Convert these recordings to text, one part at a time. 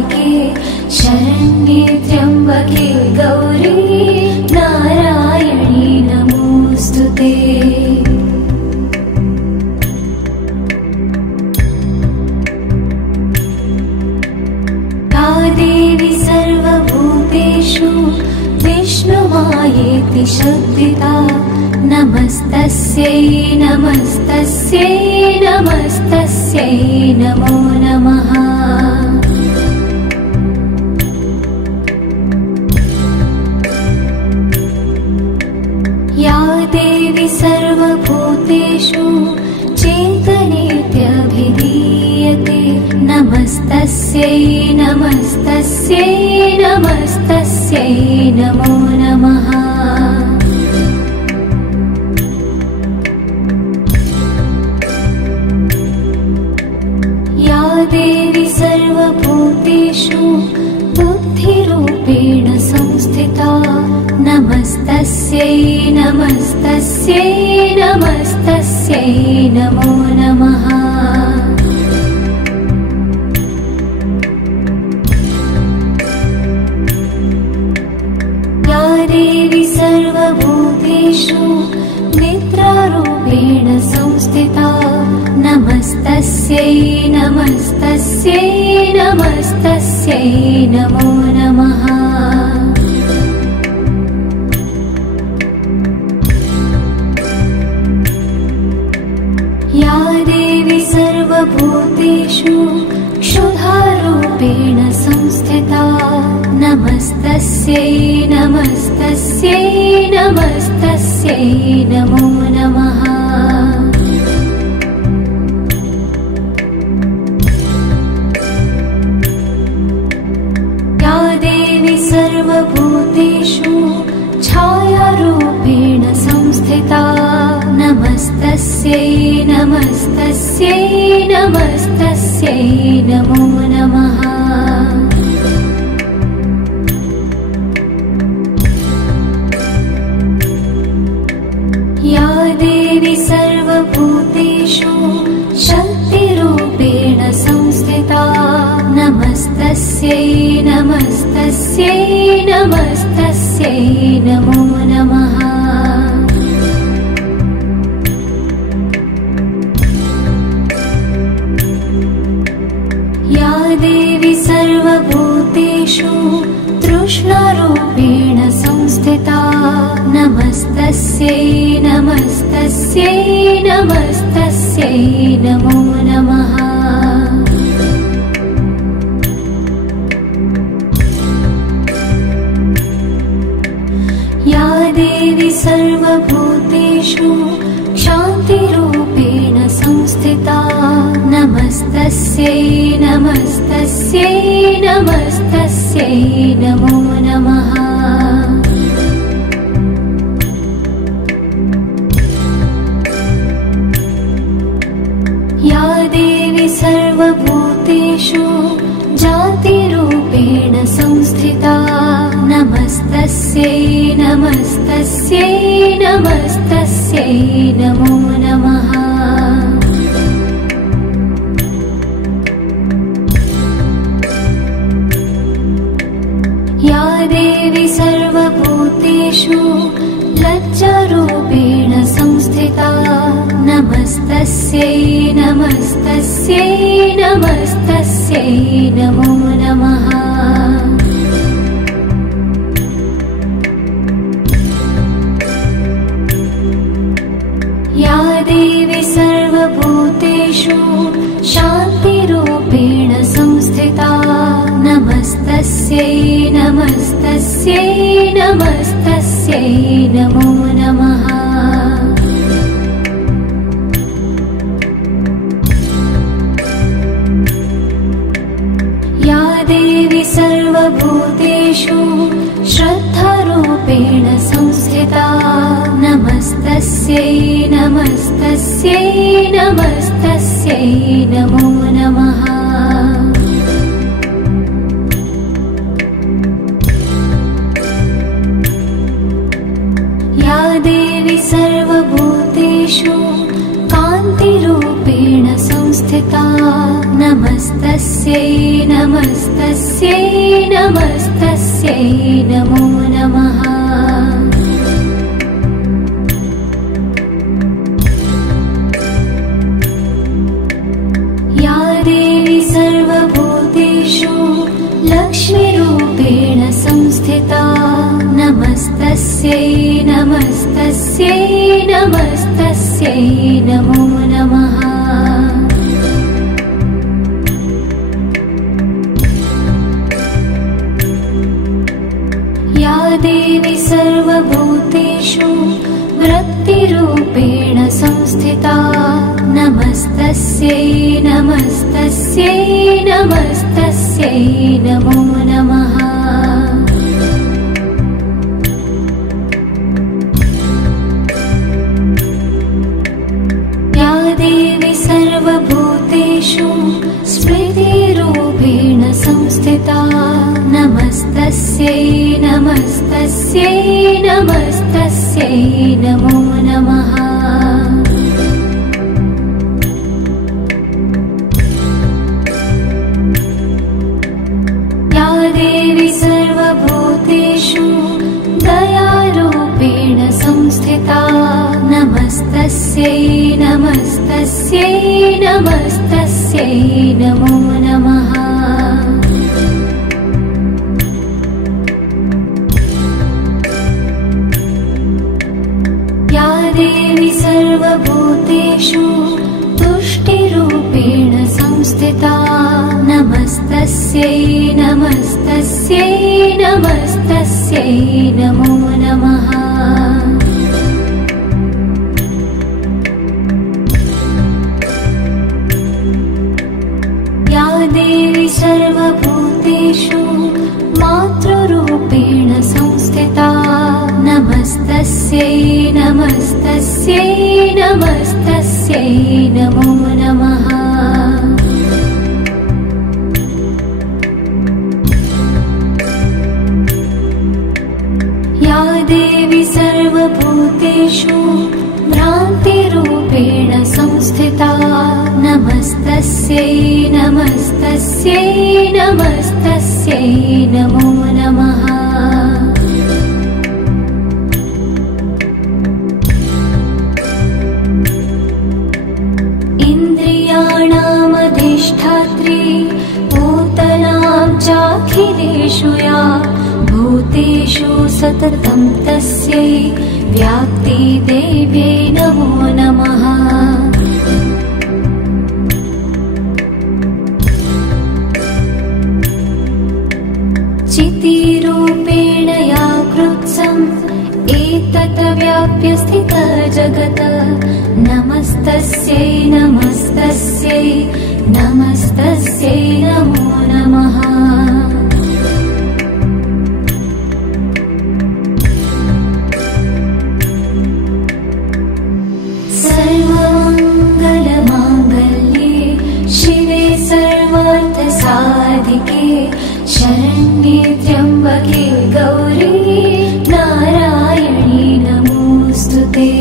सारिके शरण्ये त्र्यम्बके गौरी नारायणी नमोऽस्तुते। या देवी सर्वभूतेषु विष्णुमायेति शब्दिता नमस्तस्यै नमस्तस्यै नमस्तस्यै नमो नमः। या देवी सर्वभूतेषु चेतनेत्यभिधीयते नमस्तस्यै नमस्तस्यै नमस्तस्यै नमो नमः। या देवी सर्वभूतेषु बुद्धिरूपेण संस्थिता नमस्तस्यै नमस्तस्यै नमस्तस्यै नमो नमः। या देवी सर्वभूतेषु निद्रारूपेण संस्थिता नमस्तस्यै नमस्तस्यै नमस्तस्यै नमो नमः। या देवी सर्वभूतेषु क्षुधारूपेण संस्थिता नमस्तस्यै नमस्तस्यै नमस्तस्यै नमो नमः। या देवी सर्वभूतेषु छायारूपेण संस्थिता नमस्तस्यै नमस्तस्यै नमस्तस्यै नमो नमः। या देवी सर्वभूतेषु शक्तिरूपेण संस्थिता नमस्तस्यै नमस्तस्यै नमस्तस्यै नमो नमः। या देवी सर्वभूतेषु तृष्णारूपेण संस्थिता नमस्तस्यै नमस्तस्यै नमस्तस्यै नमो नमः। या देवी सर्वभूतेषु शान्तिरूपेण संस्थिता नमस्तस्यै नमस्तस्यै नमस्तस्यै नमो नमः। या देवी सर्वभूतेषु जातिरूपेण संस्थिता नमस्तस्यै नमस्तस्यै नमस्तस्यै नमो नमः। या देवी सर्वभूतेषु लज्जारूपेण संस्थिता नमस्तस्यै नमस्तस्यै नमस्तस्यै नमो नमः। या देवी सर्वभूतेषु शान्तिरूपेण संस्थिता नमस्तस्यै नमस्तस्यै नमस्तस्यै नमो नमः। या देवी सर्वभूतेषु श्रद्धारूपेण संस्थिता नमस्तस्यै नमस्तस्यै नमस्तस्यै नमो नमः। या देवी सर्वभूतेषु कान्तिरूपेण संस्थिता संस्थिता नमस्तस्यै नमस्तस्यै नमस्तस्यै नमो नमः। या देवी सर्वभूतेषु लक्ष्मीरूपेण संस्थिता नमस्तस्यै नमस्तस्यै नमस्तस्यै नमो नमः। या देवी सर्वभूतेषु वृत्तिरूपेण संस्थिता नमस्तस्यै नमस्तस्यै नमस्तस्यै नमो नमः। या देवी सर्वभूतेषु स्मृतिरूपेण संस्थिता नमस्तस्यै नमस्तस्यै नमस्तस्यै नमो नमः। या देवी सर्वभूतेषु दयारूपेण संस्थिता नमस्तस्यै नमस्तस्यै नमस्तस्यै नमो नमः। या देवी सर्वभूतेषु तुष्टिरूपेण संस्थिता नमस्तस्यै नमस्तस्यै नमस्तस्यै नमो नमः। या देवी सर्वभूतेषु मातृरूपेण संस्थिता नमस्तस्यै नमस्तस्यै नमस्तस्यै नमो नमः। या देवी सर्वभूतेषु भ्रान्तिरूपेण संस्थिता नमस्तस्यै नमस्तस्यै नमस्तस्यै नमो नमः। इन्द्रियाणामधिष्ठात्री भूतनां चाखिलेषु या भूतेषु सततं तस्यै व्याप्तिदेव्यै नमो नमः। चितिरूपेण या कृत्स्नम् एतत् व्याप्य स्थितः जगत् नमस्तस्यै नमस्तस्यै नमस्तस्यै नमो नमः। सर्वमङ्गलमाङ्गल्ये शिवे सर्वार्थसाधिके शरण्ये त्र्यम्बके गौरी नारायणी नमोऽस्तुते।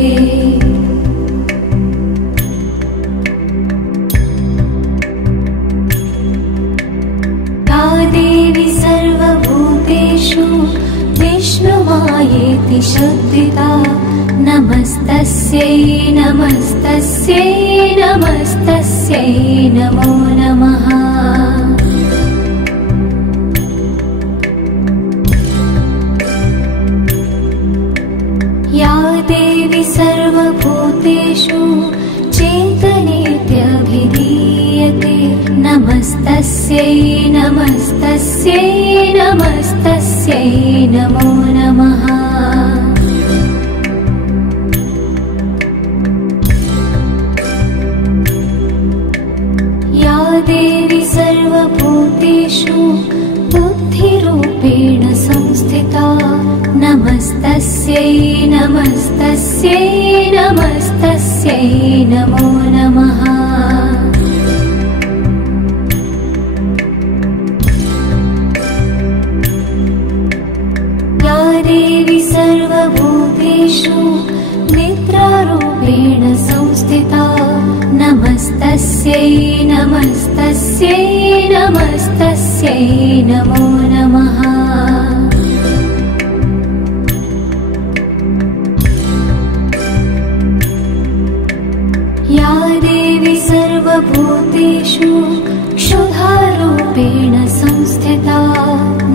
या देवी सर्वभूतेषु विष्णुमायेति शब्दिता नमस्तस्यै नमस्तस्यै नमस्तस्यै नमो नमः। या देवी सर्वभूतेषु चेतनेत्यभिधीयते नमस्तस्यै नमस्तस्यै नमस्तस्यै नमो नमः। या देवी सर्वभूतेषु बुद्धिरूपेण संस्थिता नमस्तस्यै नमस्तस्यै नमस्तस्यै नमो नमः। या देवी सर्वभूतेषु निद्रारूपेण संस्थिता नमस्तस्यै नमस्तस्यै नमस्तस्यै नमस्तस्यै नमो नमः। या देवी सर्वभूतेषु क्षुधारूपेण संस्थिता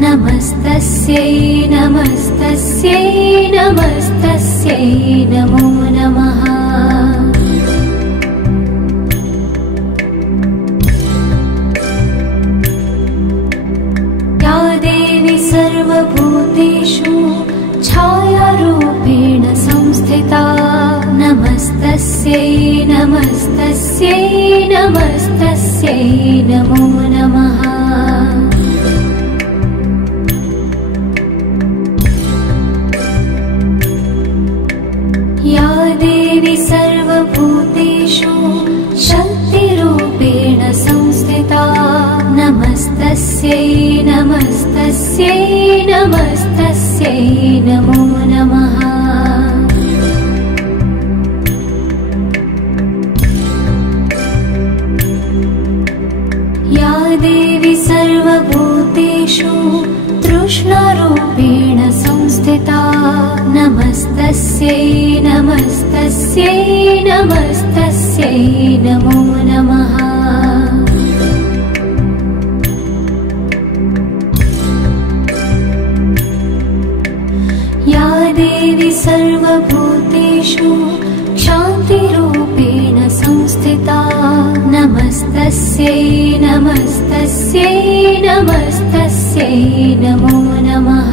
नमस्तस्यै नमस्तस्यै नमस्तस्यै नमो नमः। या देवी सर्वभूतेषु छायारूपेण संस्थिता नमस्तस्यै नमस्तस्यै नमस्तस्यै नमो नमः। या देवी सर्वभूतेषु शक्तिरूपेण संस्थिता नमस्तस्यै नमस्तस्यै नमस्तस्यै नमो नमः। या देवी सर्वभूतेषु तृष्णारूपेण संस्थिता नमस्तस्यै नमस्तस्यै नमस्तस्यै नमो नमः। या देवी सर्वभूतेषु शान्तिरूपेण संस्थिता नमस्तस्यै नमस्तस्यै नमस्तस्यै नमो नमः।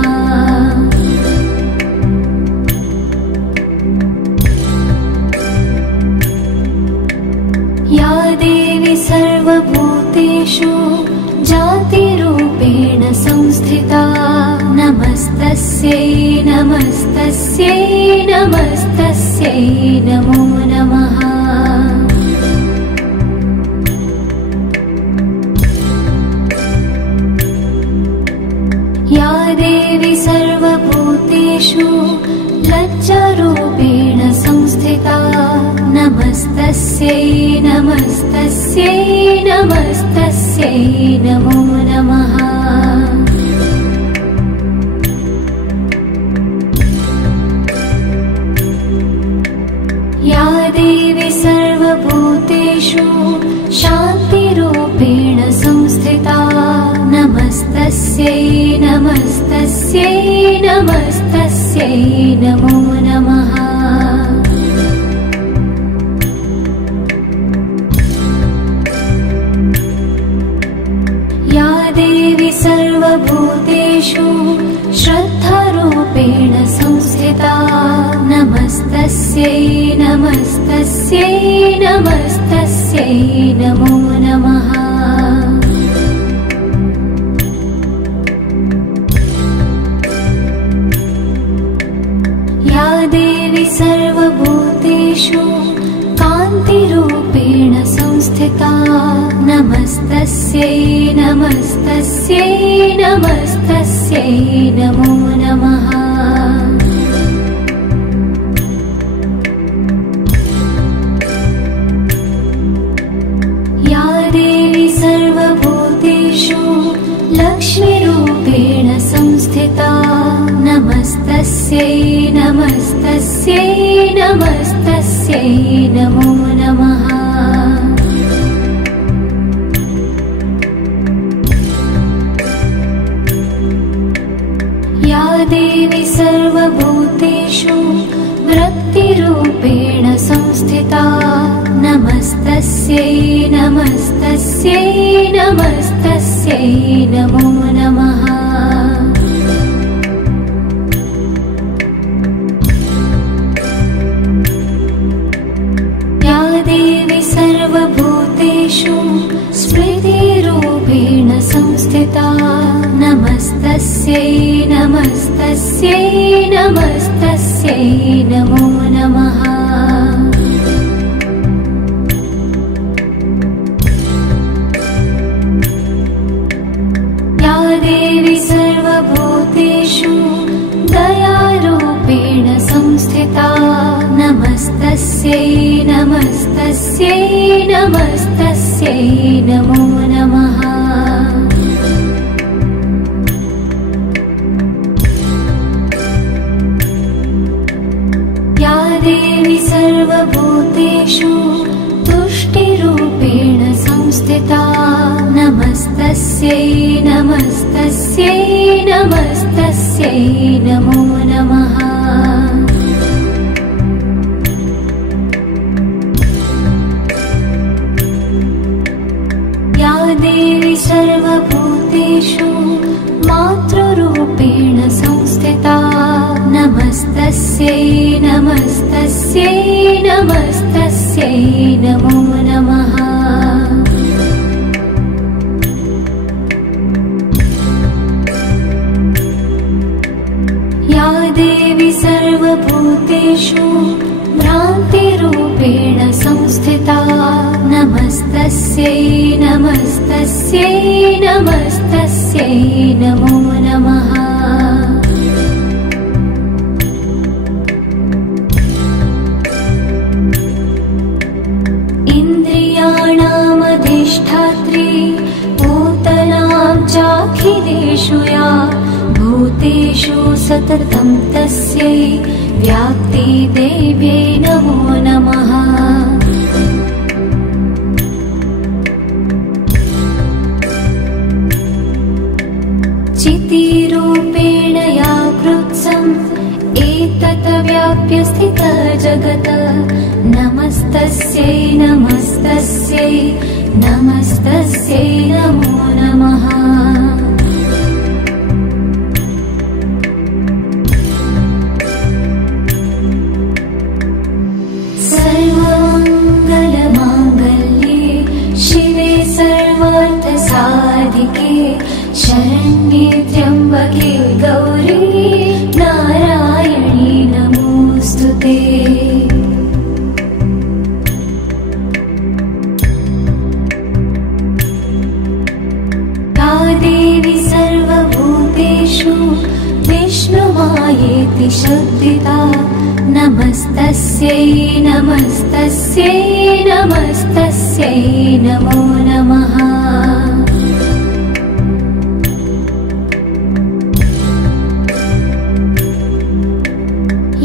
या देवी सर्वभूतेषु जातिरूपेण संस्थिता नमस्तस्यै नमस्तस्यै नमस्तस्यै नमो नमः। या देवी सर्वभूतेषु लज्जारूपेण संस्थिता नमस्तस्यै नमस्तस्यै नमस्तस्यै नमो नमः। या देवी सर्वभूतेषु शान्तिरूपेण संस्थिता नमस्तस्यै नमस्तस्यै नमस्तस्यै नमो नमः। या देवी सर्वभूतेषु श्रद्धारूपेण संस्थिता नमस्तस्यै नमस्तस्यै नमस्तस्यै नमो नमः। या देवी सर्वभूतेषु कान्तिरूपेण संस्थिता नमस्तस्यै नमस्तस्यै नमस्तस्यै नमो नमः। या देवी सर्वभूतेषु लक्ष्मीरूपेण संस्थिता नमस्तस्यै नमस्तस्यै नमस्तस्यै नमो नमः। या देवी सर्वभूतेषु वृत्तिरूपेण संस्थिता नमस्तस्यै नमस्तस्यै नमस्तस्यै नमो नमः। या देवी सर्वभूतेषु स्मृतिरूपेण संस्थिता नमस्तस्यै नमस्तस्यै नमस्तस्यै नमो नमः। या देवी सर्वभूतेषु दयारूपेण संस्थिता नमस्तस्यै नमस्तस्यै नमस्तस्यै नमो नमः। या देवी सर्वभूतेषु तुष्टिरूपेण संस्थिता नमस्तस्यै नमस्तस्यै नमस्तस्यै नमो नमः। या देवी सर्वभूतेषु मातृरूपेण संस्थिता नमस्तस्यै नमस्तस्यै नमस्तस्यै नमो नमः। या देवी सर्वभूतेषु भ्रान्तिरूपेण संस्थिता नमस्तस्यै नमस्तस्यै नमस्तस्यै नमो नमः। इन्द्रियाणामधिष्ठात्री भूतनां चाखिलेषु या भूतेषु सततं तस्यै व्याप्तिदेव्यै नमो नमः। चितिरूपेण या कृत्स्नम् एतत् व्याप्य स्थितः जगत् नमस्तस्यै नमस्तस्यै नमस्तस्यै नमो नमः। सर्वमङ्गलमाङ्गल्ये शिवे सर्वार्थसाधिके शरण्ये त्र्यम्बके गौरी नारायणी नमोऽस्तुते। या देवी सर्वभूतेषु विष्णुमायेति शब्दिता नमस्तस्यै नमस्तस्यै नमस्तस्यै नमो नमः।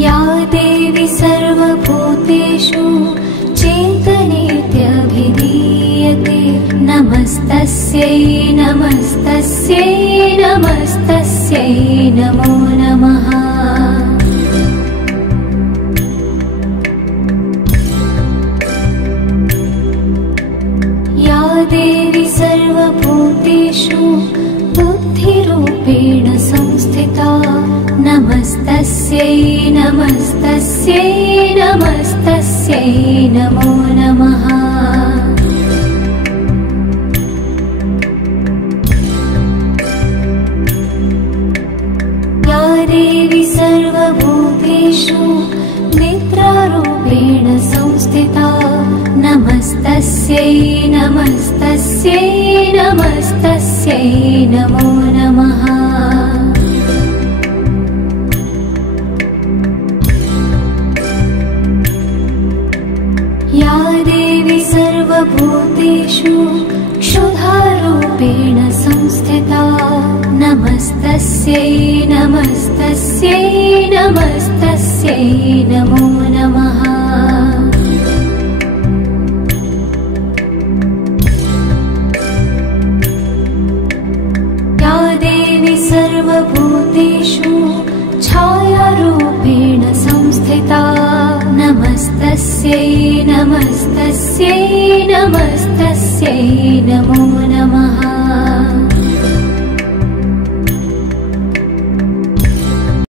या देवी सर्वभूतेषु चेतनेत्यभिधीयते नमस्तस्यै नमस्तस्यै नमस्तस्यै नमो नमः। या देवी सर्वभूतेषु बुद्धिरूपेण संस्थिता नमस्तस्यै नमस्तस्यै नमस्तस्यै नमो नमः। या देवी सर्वभूतेषु निद्रारूपेण संस्थिता नमस्तस्यै नमस्तस्यै नमस्तस्यै नमो नमः। या देवी सर्वभूतेषु क्षुधारूपेण संस्थिता नमस्तस्यै नमस्तस्यै नमस्तस्यै नमो नमः। या देवी सर्वभूतेषु छायारूपेण संस्थिता नमस्तस्यै नमस्तस्यै नमस्तस्यै नमो नमः।